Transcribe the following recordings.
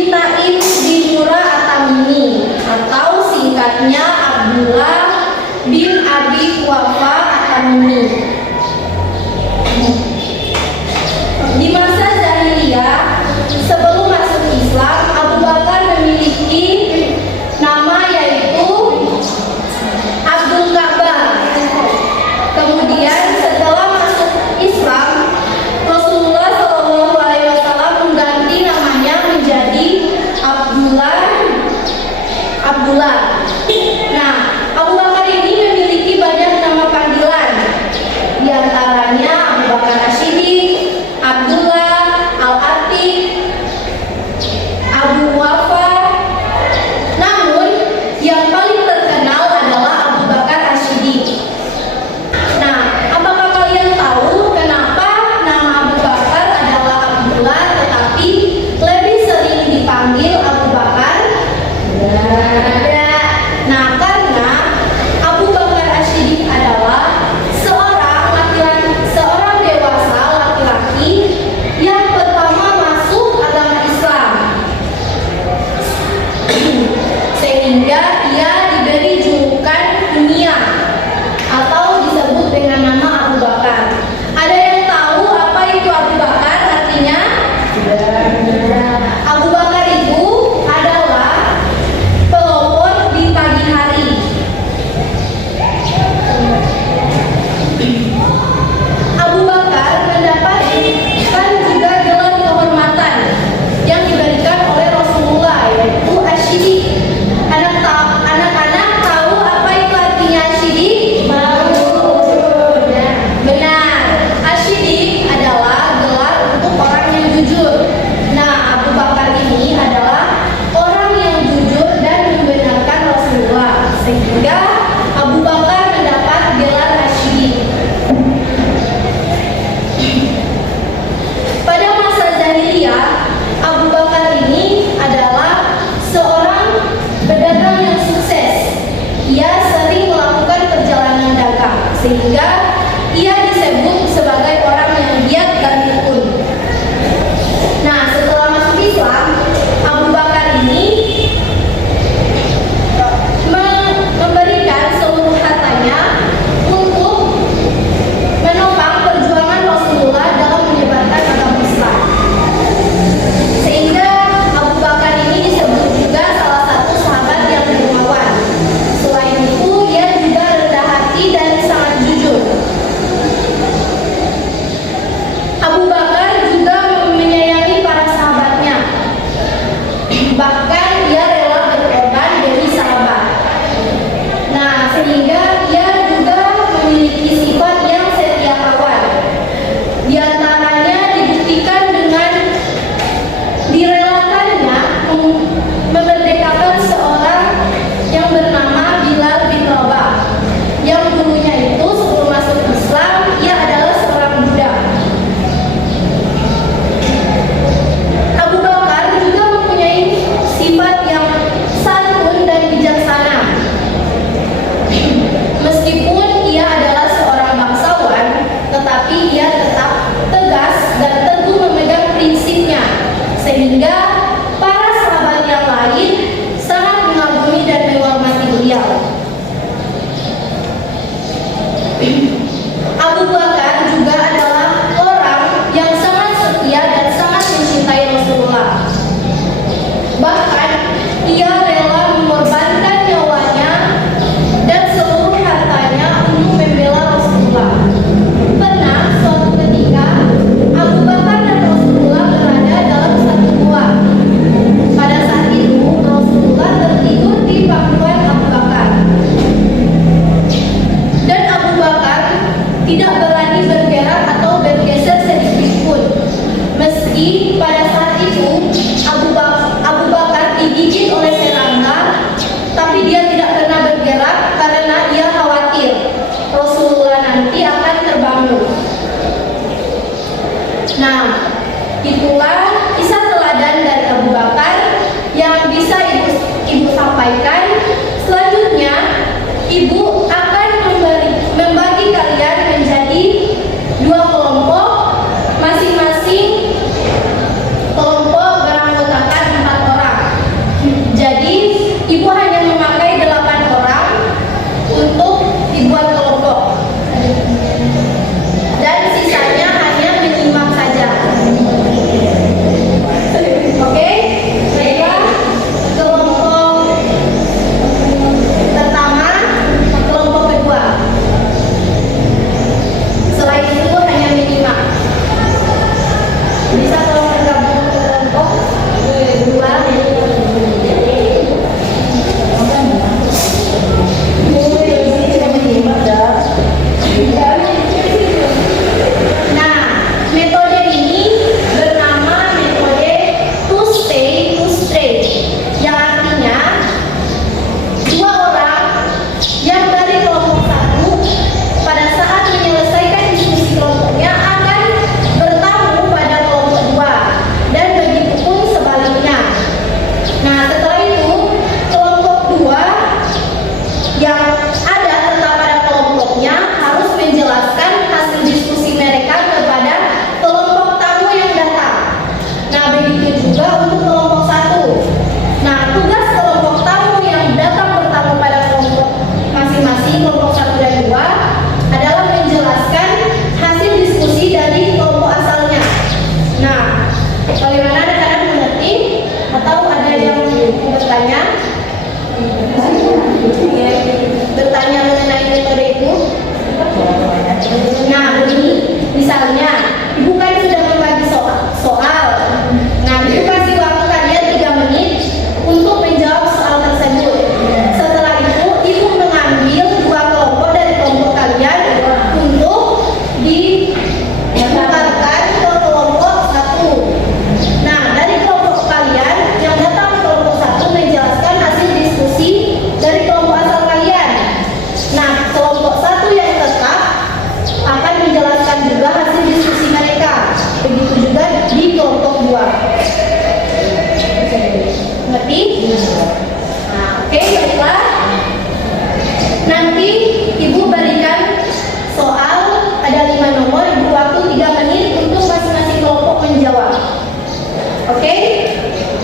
bin Naim bin Murrah At-Tamimi atau singkatnya Abdullah bin Abi Quhafa At-Tamimi. Di masa jahiliyah sebelum masuk Islam, Abu Bakar memiliki nama yaitu Abdul Ka'bah. Kemudian setelah masuk Islam, Rasulullah SAW mengganti namanya menjadi Abdullah. Nah, Abu Bakar ini memiliki banyak nama panggilan. Di antaranya Abu Bakar Asy-Siddiq, Abdullah, Al-Atiq, Abu Wafa. Namun yang paling terkenal adalah Abu Bakar Asy-Siddiq. Nah, apakah kalian tahu kenapa nama Abu Bakar adalah Abdullah tetapi lebih sering dipanggil Abu Bakar? Nah, karena Abu Bakar Asy-Siddiq adalah seorang dewasa laki-laki yang pertama masuk agama Islam, sehingga ia diberi julukan kunyah atau disebut dengan nama Abu Bakar. Ada yang tahu apa itu Abu Bakar artinya? Abu Bakar itu adalah pelopor di pagi hari. Abu Bakar mendapatkan juga gelar kehormatan yang diberikan oleh Rasulullah, yaitu Asy-Siddiq. Anak-anak tahu apa itu artinya Asy-Siddiq? Benar, Asy-Siddiq adalah gelar untuk orang yang jujur. Nah, Abu Bakar ini adalah orang yang jujur dan membenarkan Rasulullah, sehingga Abu Bakar mendapat gelar Asy-Siddiq. Pada masa jahiliyah, Abu Bakar ini adalah seorang pedagang yang sukses. Ia sering melakukan perjalanan dagang, sehingga ia disebut sebagai orang yang giat dan tekun. Nah, setelah masuk Islam, Abu Bakar ini memberikan seluruh hartanya untuk menopang perjuangan Rasulullah dalam menyebarkan agama Islam. Sehingga Abu Bakar ini disebut juga salah satu sahabat yang dermawan. Selain itu, ia juga rendah hati dan sangat jujur. Abu Bakar juga menyayangi para sahabatnya. Bahkan ia rela berkorban demi sahabat. Nah, sehingga ia juga memiliki sifat yang setia kawan. Di antaranya dibuktikan dengan direlakannya memerdekakan seorang yang bernama Bilal bin Rabah, yang dulunya itu sebelum masuk Islam ia adalah seorang budak. Abu Bakar juga mempunyai sifat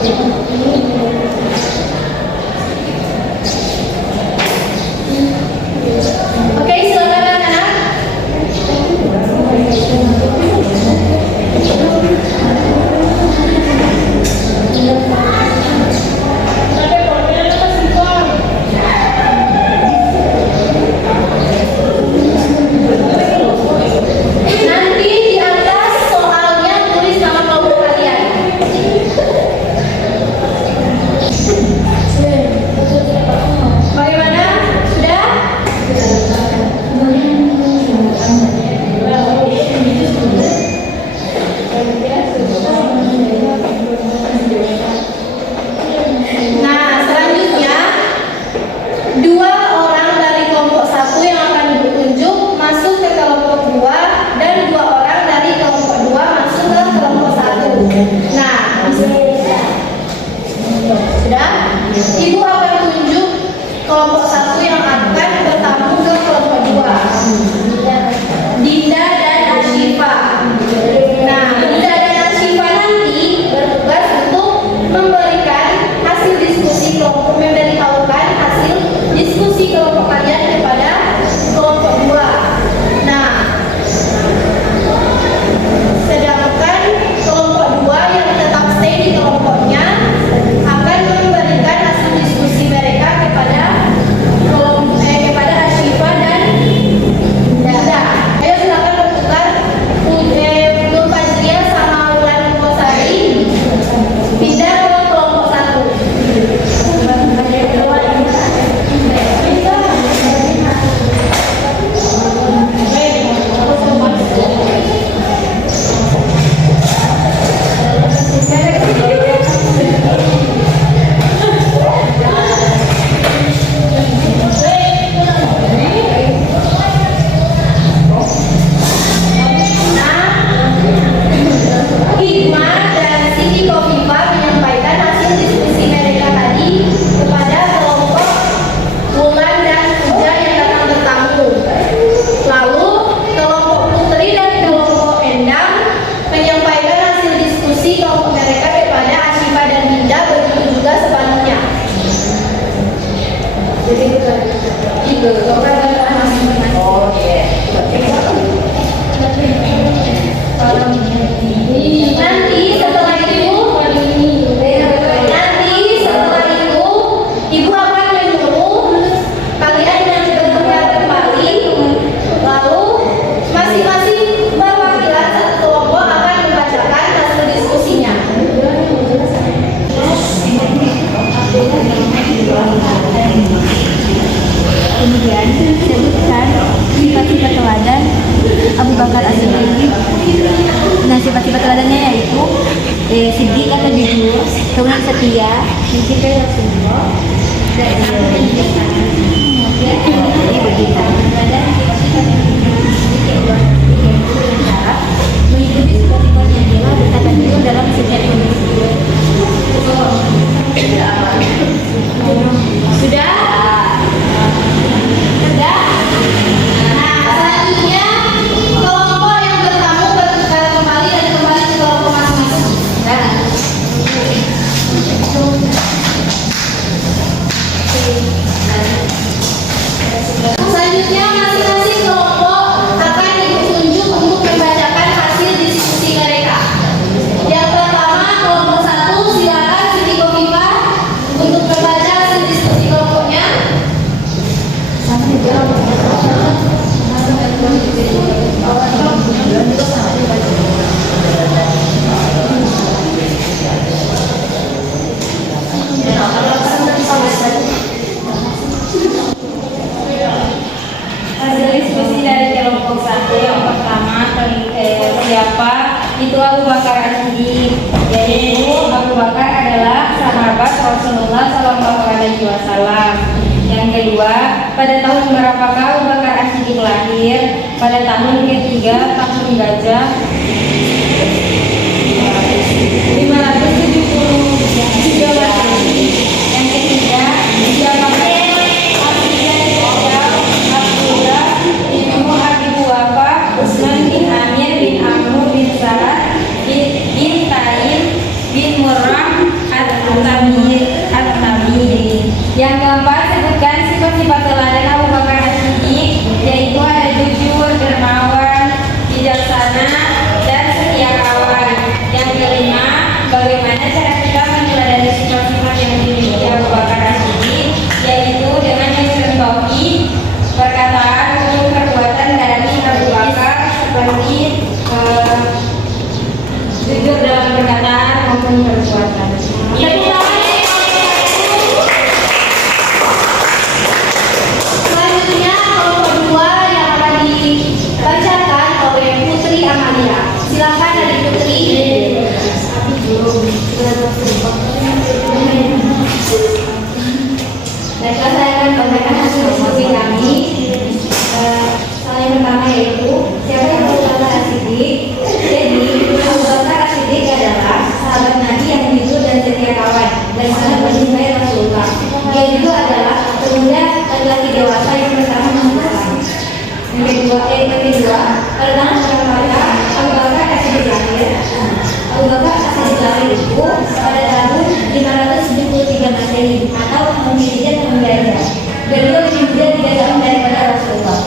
Oke, silakan anak-anak. Nanti di atas soalnya tulis nama kelompok kalian. Bagaimana? Sudah? Nah, selanjutnya dua orang dari kelompok satu yang akan ditunjuk masuk ke kelompok dua dan dua orang dari kelompok dua masuk ke kelompok satu. Nah, sudah? Ibu akan tunjuk kelompok satu yang akan bertamu ke kelompok dua. Dinda dan Ashifa. Nah, Dinda dan Ashifa nanti bertugas untuk memberikan hasil diskusi kelompok, memberitahukan hasil diskusi kelompok kalian kepada kelompok dua. Nah, sedangkan kelompok dua yang tetap stay di kelompoknya akan memberikan hasil diskusi mereka kepada kepada Ashifa dan Dinda. Ayo silakan bertukar. Nur Fajriya sama Wulan Kosari pindah ke kelompok satu. Hikmah dan Siti Kofifa menyampaikan hasil diskusi mereka tadi kepada kelompok Wulan dan Puja yang datang bertamu. Lalu kelompok Putri dan kelompok Endang menyampaikan hasil diskusi kelompok mereka kepada Ashifa dan Dinda, begitu juga sebaliknya. Jadi itu nanti setelah itu ibu akan menyuruh kalian yang bertukar kembali, lalu masing-masing perwakilan satu kelompok akan membacakan hasil diskusinya. Kemudian sebutkan sifat-sifat teladan Abu Bakar As-Siddiq. Nah, sifat-sifat teladannya yaitu siddiq atau jujur, kemudian setia, mencintai Rasulullah, dan jadi begitu. Dan sifat-sifat yang mengikuti sifat-sifat yang telah bertahan dalam setiap kondisi. Sudah? Nah, selanjutnya kelompok yang bertamu bertukar kembali dan kembali ke kelompok masing-masing. Selanjutnya masing-masing kelompok akan ditunjuk untuk membacakan hasil diskusi mereka. Yang pertama kelompok satu, silakan Siti Kofifa untuk membaca hasil diskusi kelompoknya. Hasil diskusi dari kelompok satu yang pertama siapa itu Abu Bakar As-Siddiq, yaitu Abu Bakar adalah sahabat Rasulullah Shallallahu Alaihi Wasallam. Yang kedua, pada tahun berapakah Abu Bakar As-Siddiq lahir? Pada tahun ketiga tahun gajah 573 Masehi. Yang ketiga, siapakah Usman bin Amir bin Amr bin Salah bin Taim bin Murrah dan sangat mencintai Rasulullah. Dia juga adalah pemuda laki-laki dewasa yang pertama mengumpulkan. Yang kedua, pada tahun pertama Abu Bakar As-Siddiq lahir. Abu Bakar As-Siddiq lahir itu pada tahun 573 Masehi atau tahun Hijriah tahun Beliau lebih muda 3 tahun daripada Rasulullah.